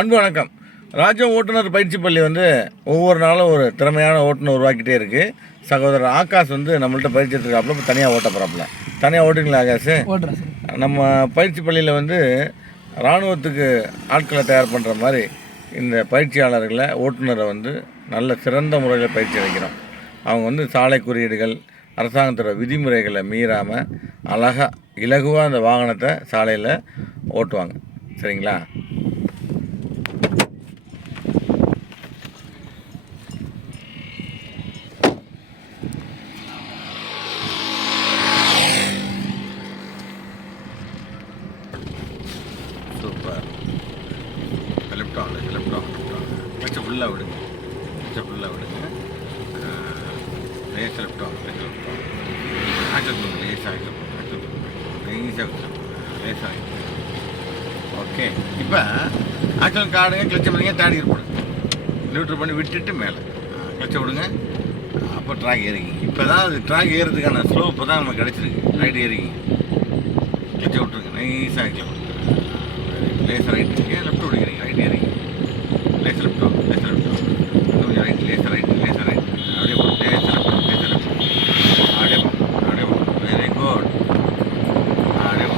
அன்பு வணக்கம். ராஜம் ஓட்டுநர் பயிற்சி பள்ளி ஒவ்வொரு நாளும் ஒரு திறமையான ஓட்டுநர் உருவாக்கிட்டே இருக்குது. சகோதரர் ஆகாஷ் நம்மள்ட்ட பயிற்சி எடுத்துருக்காப்புல. இப்போ தனியாக ஓட்ட போகிறாப்புல. தனியாக ஓட்டுங்களா ஆகாஷ்? நம்ம பயிற்சி பள்ளியில் இராணுவத்துக்கு ஆட்களை தயார் பண்ணுற மாதிரி இந்த பயிற்சியாளர்களை ஓட்டுநரை நல்ல சிறந்த முறையில் பயிற்சி அளிக்கிறோம். அவங்க சாலை குறியீடுகள், அரசாங்கத்தோட விதிமுறைகளை மீறாமல் அழகாக இலகுவாக அந்த வாகனத்தை சாலையில் ஓட்டுவாங்க. சரிங்களா? சூப்பர். லெஃப்ட் ஆன் கொஞ்சம் ஃபுல்லாக விடுங்க. லேசாக லெஃப்ட் ஆன் ஆக்சல் பண்ணுங்க. லேசாக ஓகே. இப்போ ஆக்சல் காடுங்க, கிளச்சை பண்ணுங்க, தேர்ட் போடுங்க. நியூட்ரல் பண்ணி விட்டுட்டு மேலே கிளச்சை விடுங்க. அப்போ ட்ராக் ஏறிக்கிங்க. இப்போ தான் அது ட்ராக் ஏறுறதுக்கான ஸ்லோப்பு தான் நமக்கு கிடச்சிருக்கு. ரைட் ஏறிக்கிங்க. கிளச்சை விட்டுருங்க. நைஸாக ஆக்சல் பண்ணுங்க. லேசாக ரைட் இருக்கீங்க, லெஃப்ட் விடுக்கிறீங்க. ரைட் ஏறிங்க. லேசாக லெஃப்ட் கொஞ்சம் ரைட். லேசாக ரைட் அப்படியே போட்டு லேசாக லெஃப்ட் அப்படியே வெரி குட். அப்படியே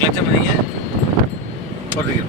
கிளச்சை பண்ணீங்க. போகிறதுக்கு